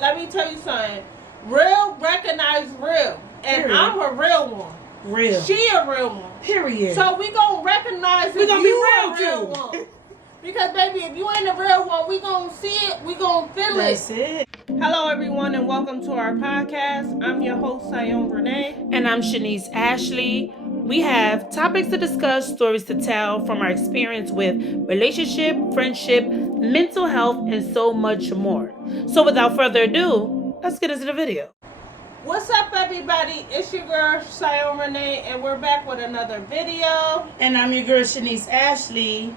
let me tell you something. Real recognize real. And Period. I'm a real one. Real. She a real one. Period. So we gonna recognize we if gonna you be a real real too. one. Because baby, if you ain't a real one, we gonna see it, we gonna feel That's it. it. Hello everyone and welcome to our podcast. I'm your host, Sion Renee. And I'm Shanice Ashley. We have topics to discuss, stories to tell from our experience with relationship, friendship, mental health, and so much more. So without further ado, let's get into the video. What's up everybody? It's your girl, Sion Renee, and we're back with another video. And I'm your girl, Shanice Ashley.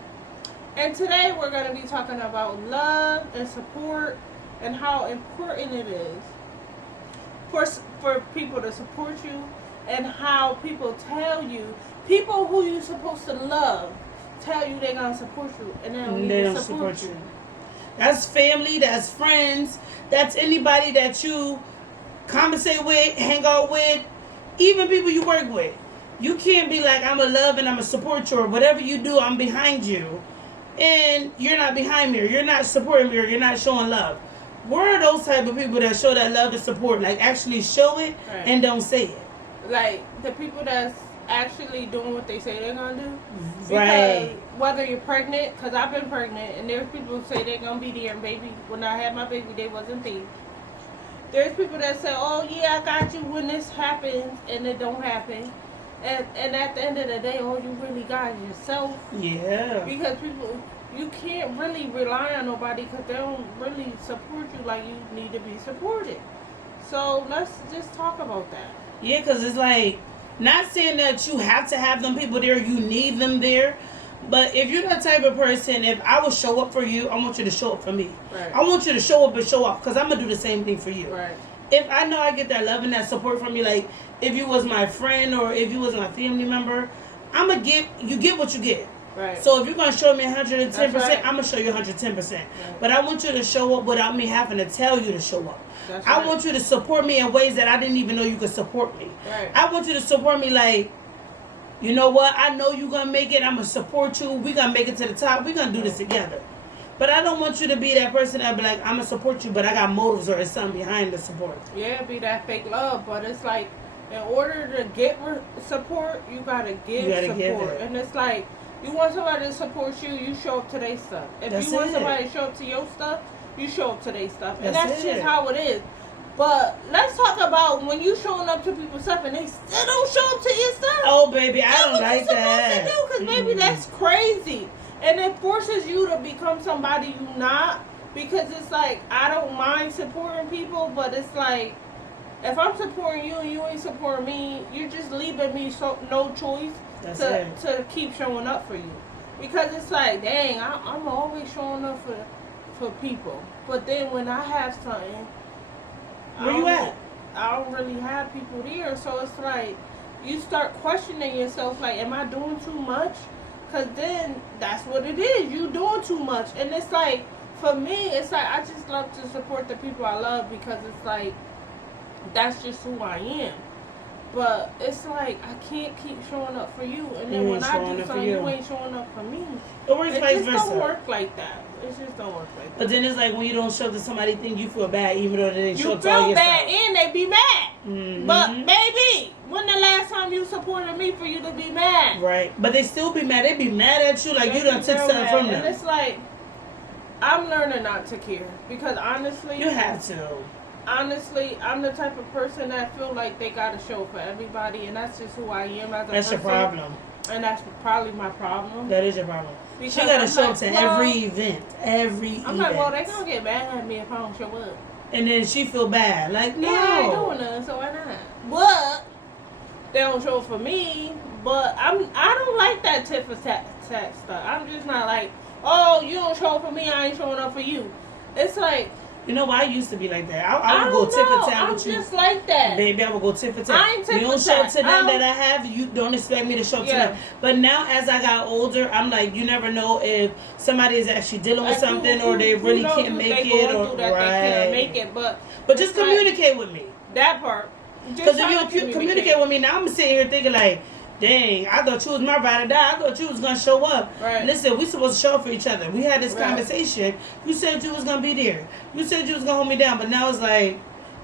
And today we're going to be talking about love and support and how important it is for people to support you, and how people tell you, people who you're supposed to love tell you they're going to support you and they don't support you. That's family, that's friends, that's anybody that you conversate with, hang out with, even people you work with. You can't be like, I'm a love and I'm a support you, or whatever you do, I'm behind you. And you're not behind me, or you're not supporting me, or you're not showing love. We're those type of people that show that love and support, like actually show it and don't say it. Like the people that's actually doing what they say they're gonna do. Right. Whether you're pregnant, because I've been pregnant, and there's people who say they're gonna be there, and baby, when I had my baby, they wasn't there. There's people that say, oh yeah, I got you when this happens, and it don't happen. And at the end of the day, all you really got is yourself. Yeah. Because people, you can't really rely on nobody because they don't really support you like you need to be supported. So let's just talk about that. Yeah, because it's like, not saying that you have to have them people there, you need them there. But if you're that type of person, if I will show up for you, I want you to show up for me. Right. I want you to show up and show off, because I'm going to do the same thing for you. Right. If I know I get that love and that support from you, like if you was my friend or if you was my family member, I'm going to you get what you get. Right. So if you're going to show me 110%, right. I'm going to show you 110%. Right. But I want you to show up without me having to tell you to show up. That's I right. want you to support me in ways that I didn't even know you could support me. Right. I want you to support me like, you know what? I know you're going to make it. I'm going to support you. We're going to make it to the top. We're going to do this together. But I don't want you to be that person that be like, I'm going to support you, but I got motives or there's something behind the support. Yeah, be that fake love. But it's like, in order to get support, you got to give give support. it. And it's like, you want somebody to support you, you show up to their stuff. If That's you want it. somebody to show up to your stuff, you show up to their stuff. And That's that's it. just how it is. But let's talk about when you showing up to people's stuff and they still don't show up to your stuff. Oh, baby, I don't like that. Because baby, that's crazy. And it forces you to become somebody you not. Because it's like, I don't mind supporting people, but it's like, if I'm supporting you and you ain't supporting me, you're just leaving me no choice to keep showing up for you. Because it's like, dang, I'm always showing up for people. But then when I have something, where you at? I don't really have people there. So it's like, you start questioning yourself, like, am I doing too much? Because then that's what it is. You doing too much. And it's like, for me, it's like, I just love to support the people I love because it's like, that's just who I am. But it's like, I can't keep showing up for you. And then when I do something, you ain't showing up for me. It works vice versa. It just don't work like that. It just don't work like that. But then it's like when you don't show up to somebody, think you feel bad even though they didn't show up to all you feel yourself. bad and they be mad. Mm-hmm. But baby, when the last time you supported me for you to be mad? Right. But they still be mad. They be mad at you like you done took something from them. And it's like, I'm learning not to care. Because honestly, you have to. Honestly, I'm the type of person that feel like they gotta show for everybody, and that's just who I am as a person. That's your problem. And that's probably my problem. That is your problem. Because she gotta I'm show like, up to every event. I'm like, well, they gonna get mad at me if I don't show up. And then she feel bad. Like, no. Yeah, I ain't doing nothing, so why not? But they don't show up for me. But I don't like that tit for tat stuff. I'm just not like, oh, you don't show up for me, I ain't showing up for you. It's like, you know what? I used to be like that. I would go tit for tat with you. I'm just like that. Baby, I would go tit for tat. I ain't tit for tat. You don't show up to them that I have, you don't expect me to show up to them. But now as I got older, I'm like, you never know if somebody is actually dealing with something or they really can't make it. Or they can't make it. But just communicate with me. That part. Because if you don't communicate with me, now I'm sitting here thinking like, dang, I thought you was my ride or die. I thought you was gonna show up. Right. Listen, we supposed to show up for each other. We had this Right. conversation. You said you was gonna be there. You said you was gonna hold me down, but now it's like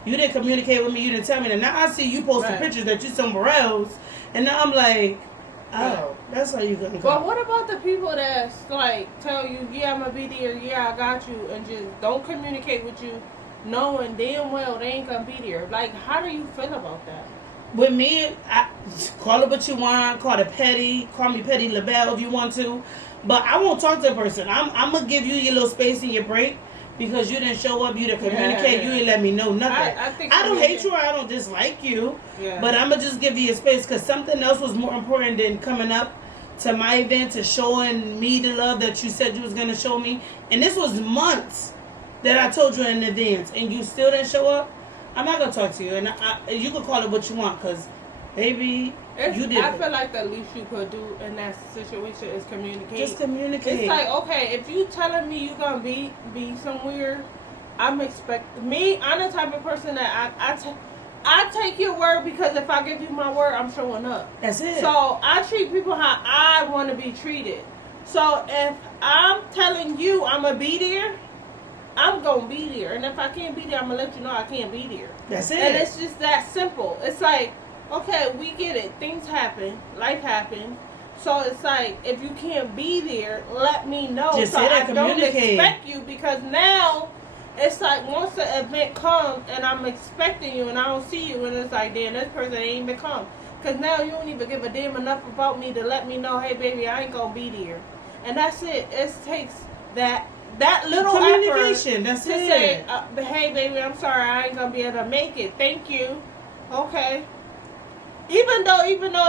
you didn't communicate with me. You didn't tell me that. Now I see you posting Right. pictures that you somewhere else, and now I'm like, oh, Right. that's how you gonna go. But what about the people that's like tell you, yeah, I'm gonna be there, yeah, I got you, and just don't communicate with you, knowing damn well they ain't gonna be there? Like, how do you feel about that? With me, I call it what you want. Call it petty. Call me Petty LaBelle if you want to. But I won't talk to a person. I'm going to give you your little space and your break because you didn't show up. You didn't communicate. You didn't let me know nothing. I don't hate you or I don't dislike you. Yeah. But I'm going to just give you your space because something else was more important than coming up to my event, to showing me the love that you said you was going to show me. And this was months that I told you in advance. And you still didn't show up. I'm not gonna talk to you, and you can call it what you want, cause, baby, you did. I feel like the least you could do in that situation is communicate. Just communicate. It's like, okay, if you telling me you gonna be somewhere, I'm I'm the type of person that I take your word, because if I give you my word, I'm showing up. That's it. So I treat people how I want to be treated. So if I'm telling you I'm gonna be there, I'm gonna be there, and if I can't be there, I'm gonna let you know I can't be there. That's it. And it's just that simple. It's like, okay, we get it. Things happen. Life happens. So it's like, if you can't be there, let me know. Just so say that, I don't communicate. expect you, because now it's like once the event comes and I'm expecting you and I don't see you, and it's like, damn, this person ain't even come. Because now you don't even give a damn enough about me to let me know, hey, baby, I ain't gonna be there. And that's it. It takes that little communication. Effort that's to it. say, hey, baby, I'm sorry, I ain't gonna be able to make it. Thank you. Okay. Even though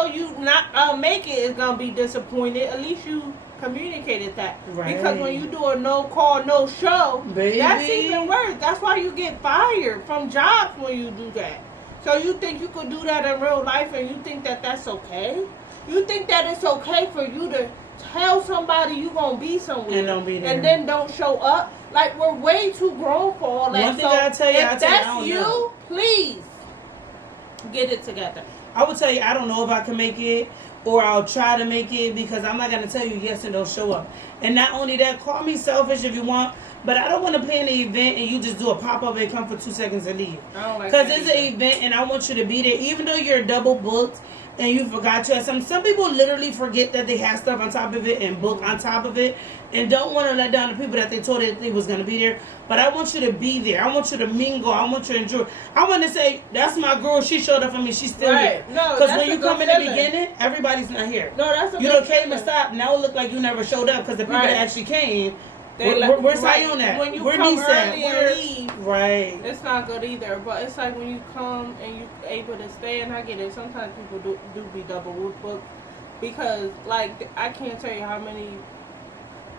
you not make it is gonna be disappointed, at least you communicated that. Right. Because when you do a no call, no show, Baby. that's even worse. That's why you get fired from jobs when you do that. So you think you could do that in real life, and you think that that's okay? You think that it's okay for you to tell somebody you gonna be somewhere And don't be there. and then don't show up? Like, we're way too grown for all that. One thing I tell you, if I that's don't you, know. please get it together. I would tell you, I don't know if I can make it, or I'll try to make it, because I'm not gonna tell you yes and don't show up. And not only that, call me selfish if you want, but I don't want to plan an event and you just do a pop up and come for 2 seconds and leave. I don't like Because that it's an event and I want you to be there, even though you're double booked and you forgot to have some people literally forget that they have stuff on top of it and book on top of it, and don't want to let down the people that they told that they was going to be there. But I want you to be there. I want you to mingle. I want you to enjoy. I want to say, that's my girl. She showed up for me. She's still Right. here. No, Because that's when a you good come in the feeling. beginning, everybody's not here. No, that's a You good done came and feeling. stopped. Now it look like you never showed up, because the people Right. that actually came, They let- where's right. Sayun at? When you Where come Nisa at? early and Where- leave, Right. it's not good either. But it's like when you come and you able to stay, and I get it. Sometimes people do be double booked, because like I can't tell you how many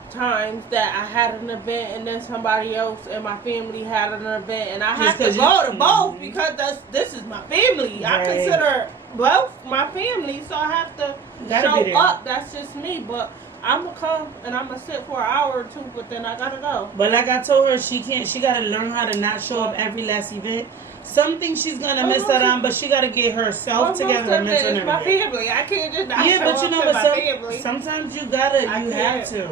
times that I had an event and then somebody else in my family had an event, and I Just have to 'cause go you- to both, because this is my family. I Right. consider both my family, so I have to Gotta be show there. up. That's just me. But I'm gonna come and I'm gonna sit for an hour or two, but then I gotta go. But like I told her, she gotta learn how to not show up every last event. Some things she's gonna miss out on, but she gotta get herself together and mental It's my everything. family. I can't just not Yeah, show but you up know to what? my family. Sometimes you I have can't. to.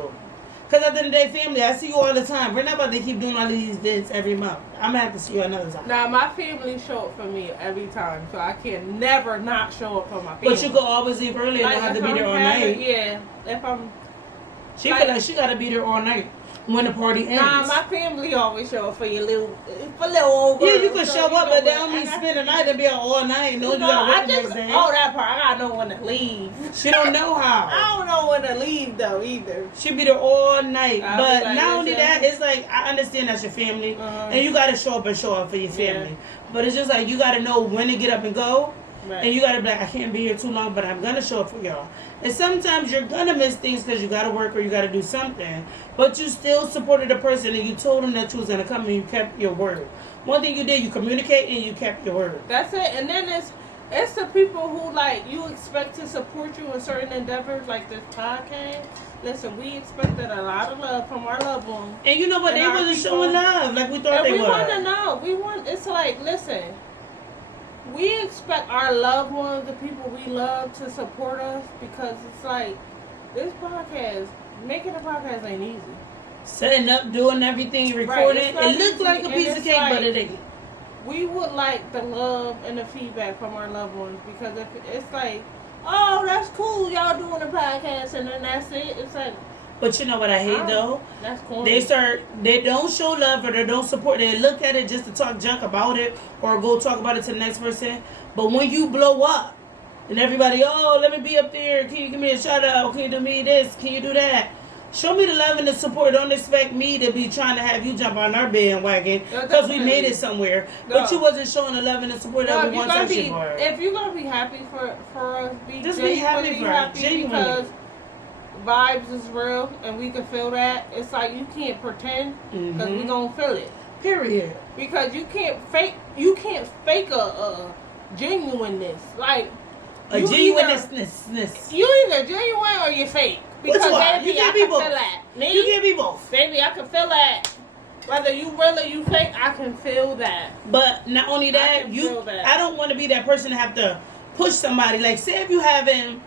Because at the end of the day, family, I see you all the time. We're not about to keep doing all of these events every month. I'm gonna have to see you another time. Now my family show up for me every time, so I can never not show up for my family. But you could always leave early and don't have to be there all night. Yeah, if I'm. She feel like she gotta be there all night when the party ends. Nah, my family always show up for little old girls. Yeah, you can so show you up, know but they what, don't I mean got- spend the night and be out all night and know you No, gotta work I the just next day. that part. I gotta know when to leave. She don't know how. I don't know when to leave though either. She be there all night. I'll be But like, not only listen. that, it's like, I understand that's your family. Uh-huh. And you got to show up for your family. But it's just like, you got to know when to get up and go. Right. And you got to be like, I can't be here too long, but I'm going to show up for y'all. And sometimes you're going to miss things because you got to work or you got to do something. But you still supported the person and you told them that you was going to come and you kept your word. One thing you did, you communicate and you kept your word. That's it. And then it's the people who like you expect to support you in certain endeavors, like this podcast. Listen, we expected a lot of love from our loved ones. And you know what? And They our wasn't people- showing love like we thought And they we would. want to know. It's like, listen, we expect our loved ones, the people we love, to support us because it's like this podcast, making a podcast ain't easy. Setting up, doing everything, recording. Right, it looks like a piece of cake, like, but it ain't. We would like the love and the feedback from our loved ones because if it's like, oh, that's cool, y'all doing a podcast, and then that's it. It's like. But you know what I hate though? That's cool. They don't show love or they don't support. They look at it just to talk junk about it or go talk about it to the next person. But when you blow up and everybody, oh, let me be up there. Can you give me a shout out? Can you do me this? Can you do that? Show me the love and the support. Don't expect me to be trying to have you jump on our bandwagon because we made it somewhere. No. But you wasn't showing the love and the support that we want to see for. If you're gonna be happy for us, just be happy for us. Because vibes is real and we can feel that. It's like you can't pretend because we gonna feel it. Period. Because you can't fake a genuineness. Like a genuineness. You either genuine or you fake. Because baby, I can feel that. Me? You can be both. Baby, I can feel that. Whether you real or you fake, I can feel that. But not only that, I don't want to be that person to have to push somebody. Like say if you having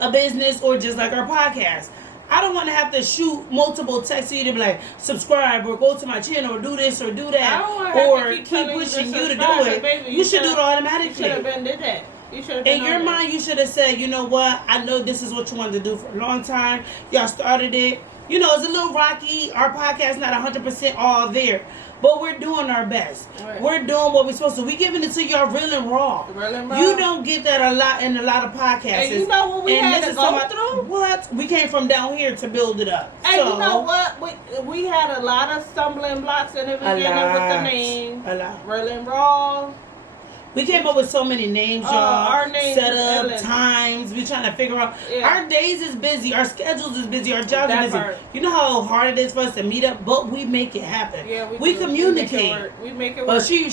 a business or just like our podcast, I don't want to have to shoot multiple texts to you to be like subscribe or go to my channel or do this or do that or keep pushing you to do it. Baby, you should do it automatically. You should have been did that. In your mind, you should have said, you know what? I know this is what you wanted to do for a long time. Y'all started it. You know, it's a little rocky. Our podcast not 100% all there. But we're doing our best. Right. We're doing what we're supposed to. We're giving it to y'all real and raw. Real and raw. You don't get that a lot in a lot of podcasts. And you know what we had to go through? What? We came from down here to build it up. And you know what? We had a lot of stumbling blocks in the beginning with the name. A lot. Real and raw. We came up with so many names, y'all. Our names, set up times. We trying to figure out. Yeah. Our days is busy. Our schedules is busy. Our jobs are busy. Part. You know how hard it is for us to meet up, but we make it happen. Yeah, we communicate. We make it work. But she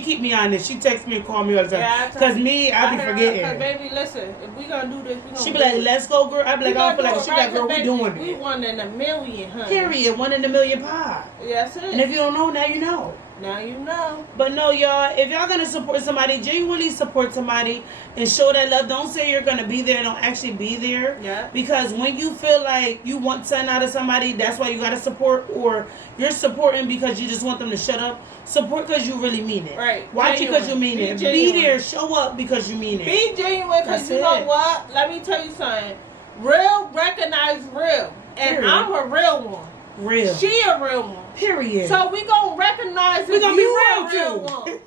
keep me honest. She texts me and call me all the time. Yeah, because me, I be forgetting. Because baby, listen, if we gonna do this, we gonna. She be like, let's go, girl. I be like, I don't feel like. She be like, girl, we doing it. We 1 in a million, honey. Period. 1 in a million pie. Yeah, that's it. And if you don't know, now you know. Now you know. But no, y'all, if y'all gonna support somebody, genuinely support somebody and show that love. Don't say you're gonna be there and don't actually be there. Yeah. Because when you feel like you want something out of somebody, that's why you gotta support, or you're supporting because you just want them to shut up. Support because you really mean it. Right. Watch it because you mean it. Be there, show up because you mean it. Be genuine because you know what? Let me tell you something. Real recognize real. And period. I'm a real one. Real. She a real one. Period. So we gonna recognize we gonna be real too. One.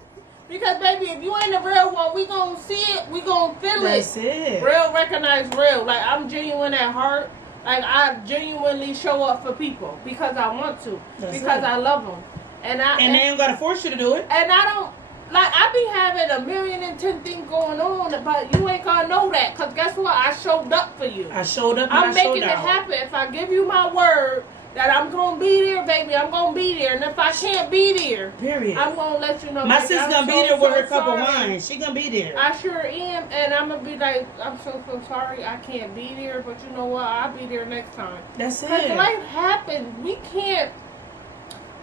Because baby, if you ain't a real one, we gonna see it. We gonna feel That's it. Real recognize real. Like I'm genuine at heart. Like I genuinely show up for people because I want to. That's because it. I love them. And they ain't gotta force you to do it. And I don't. Like, I be having 1,000,010 things going on, but you ain't gonna know that. Because guess what? I showed up for you. I showed up and I'm making it happen. If I give you my word that I'm gonna be there, baby, I'm gonna be there. And if I can't be there, period, I'm gonna let you know. My sister's gonna be there with her cup of wine. She gonna be there. I sure am. And I'm gonna be like, I'm so sorry I can't be there. But you know what? I'll be there next time. That's it. Because life happens. We can't.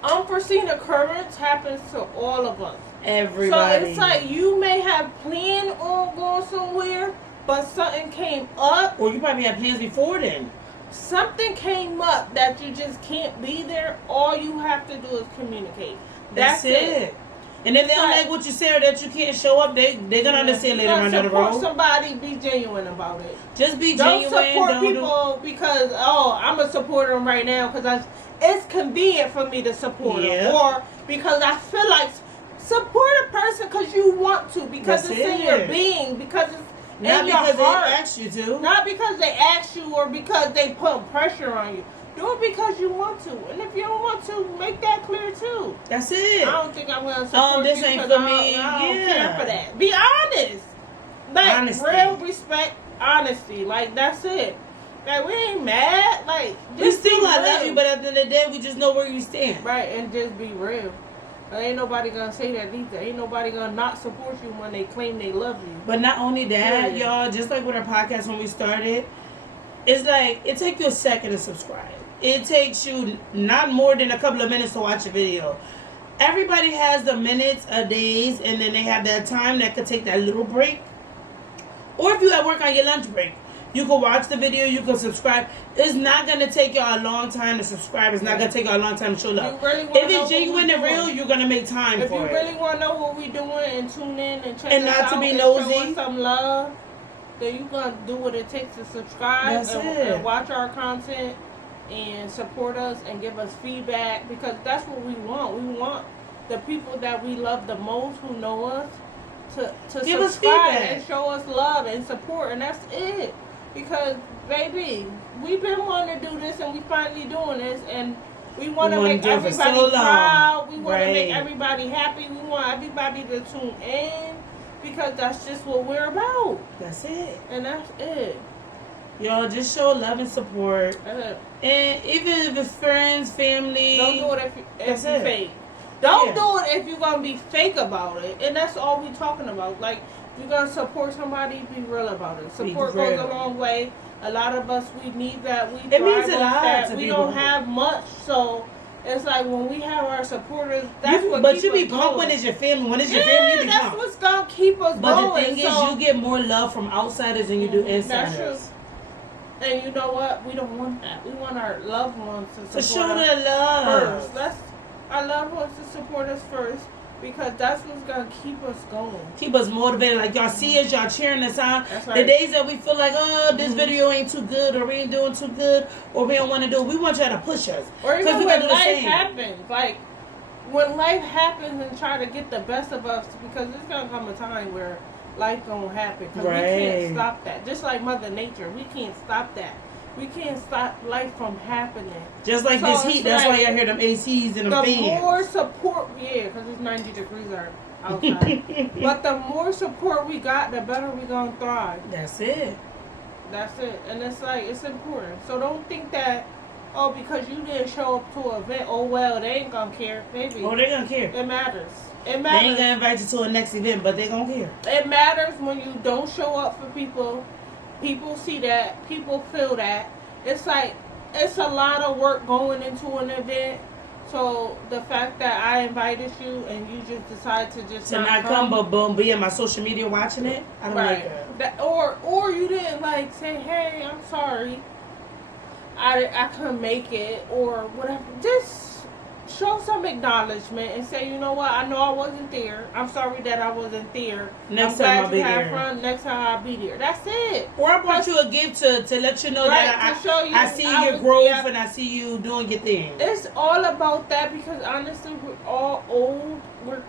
Unforeseen occurrence happens to all of us. Everybody. So it's like you may have planned on going somewhere, but something came up. Or you probably had plans before then. Something came up that you just can't be there. All you have to do is communicate. That's it. And if they don't like what you say or that you can't show up, they're gonna understand later on down the road. Support somebody, be genuine about it. Just be genuine. Don't support people because I'm gonna support them right now because it's convenient for me to support them, or because I feel like support a person because you want to, because it's in your being, because it's not in your heart. Not because they asked you to. Not because they asked you or because they put pressure on you. Do it because you want to. And if you don't want to, make that clear too. That's it. I don't think I'm going to support this you ain't for me. I don't care for that. Be honest. Like, honesty. Real respect, honesty. Like, that's it. Like, we ain't mad. Like, we still love you, but at the end of the day, we just know where you stand. Right, and just be real. Ain't nobody gonna say that either. Ain't nobody gonna not support you when they claim they love you. But not only that, y'all, just like with our podcast when we started, it's like, it takes you a second to subscribe. It takes you not more than a couple of minutes to watch a video. everybody has the minutes, a days, and then they have that time that could take that little break. Or if you at work on your lunch break, you can watch the video, you can subscribe. It's not going to take y'all a long time to subscribe. It's not going to take y'all a long time to show love. Really if it's genuine and real, you're going to make time if for it. If you really want to know what we're doing and tune in and check and us not out to be and nosy. show us some love, then you're going to do what it takes to subscribe and watch our content and support us and give us feedback, because that's what we want. We want the people that we love the most, who know us, to give us subscribe feedback and show us love and support, and that's it. Because, baby, we've been wanting to do this, and we finally doing this, and we want to make everybody proud. We want to make everybody happy. We want everybody to tune in, because that's just what we're about. That's it. And that's it. Y'all just show love and support. And even if it's friends, family. Don't do it if you're fake. Don't do it if you're going to be fake about it. And that's all we're talking about. Like, if you're going to support somebody, be real about it. Support goes a long way. A lot of us, we need that. We it means a lot that. to we people. don't have much, so it's like when we have our supporters, that's what but keep you be us pumped going. when it's your family. When it's your family, you be that's pumped. what's going to keep us going. But the thing is, you get more love from outsiders than you do insiders. That's true. And you know what? We don't want that. We want our loved ones to support show us their love first. That's our loved ones to support us first, because that's what's gonna keep us going. Keep us motivated. Like y'all see us, y'all cheering us on. That's right. The days that we feel like, oh, this video ain't too good, or we ain't doing too good, or we don't want to do it, we want y'all to push us. Or even when life happens, like when life happens, and try to get the best of us, because there's gonna come a time where life gonna happen. Because we can't stop that. Just like Mother Nature, we can't stop that. We can't stop life from happening. Just like this heat. That's why y'all hear them ACs and them fans. The more support, because it's 90 degrees outside. But the more support we got, the better we gonna thrive. That's it. That's it. And it's like, it's important. So don't think that, oh, because you didn't show up to an event, oh well, they ain't gonna care. Baby. Oh, they gonna care. It matters. It They matters. ain't gonna invite you to a next event, but they gonna care. It matters when you don't show up for people. People see that. People feel that. It's like, it's a lot of work going into an event. So the fact that I invited you and you just decide to just not come, but boom, be on my social media watching it. I don't like that. Or you didn't like say, hey, I'm sorry, I couldn't make it, or whatever. Just show some acknowledgement and say, you know what, I know I wasn't there. I'm sorry that I wasn't there. Next time I'll be there. Fun. Next time I'll be there. That's it. Or I brought you a gift to let you know that I see your growth and I see you doing your thing. It's all about that, because honestly, we're all old. We're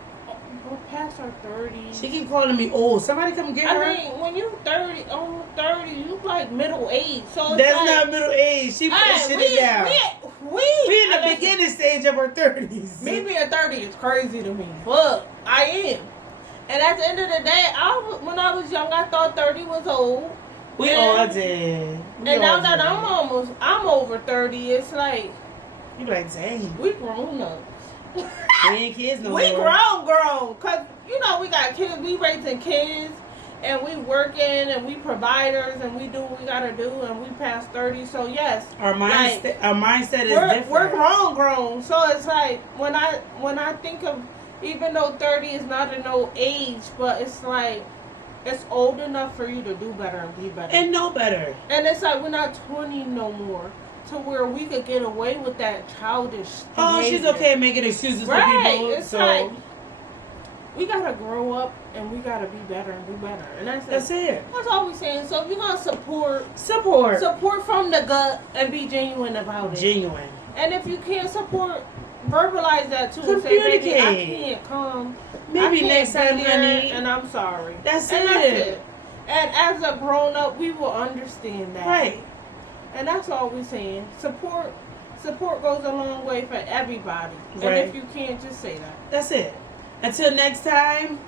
past our 30s. She keep calling me old. Somebody come get her. I mean, when you're 30, almost 30, you like middle age. So that's like, not middle age. She pushing it down. We in the beginning stage of our 30s. Me being 30 is crazy to me, but I am. And at the end of the day, when I was young, I thought 30 was old. We all did. And now that I'm over 30, it's like, you like, dang, we grown up. We ain't kids no more. We grown. Cause you know we got kids. We raising kids, and we working, and we providers, and we do what we gotta do, and we past 30. So yes, our mindset is different. We're grown. So it's like when I think of, even though 30 is not an old age, but it's like it's old enough for you to do better and be better and know better. And it's like we're not 20 no more, to where we could get away with that childish behavior. Oh, she's okay making excuses for people. It's like we gotta grow up and we gotta be better and do better. And that's it. That's all we're saying. So if you're gonna support from the gut and be genuine about it. Genuine. And if you can't support, verbalize that too. And say, baby, I can't come. Maybe next time, honey. And I'm sorry. That's it. And as a grown up, we will understand that. Right. And that's all we're saying. Support goes a long way for everybody. Right. And if you can't, just say that. That's it. Until next time,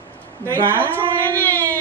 Thanks for tuning in.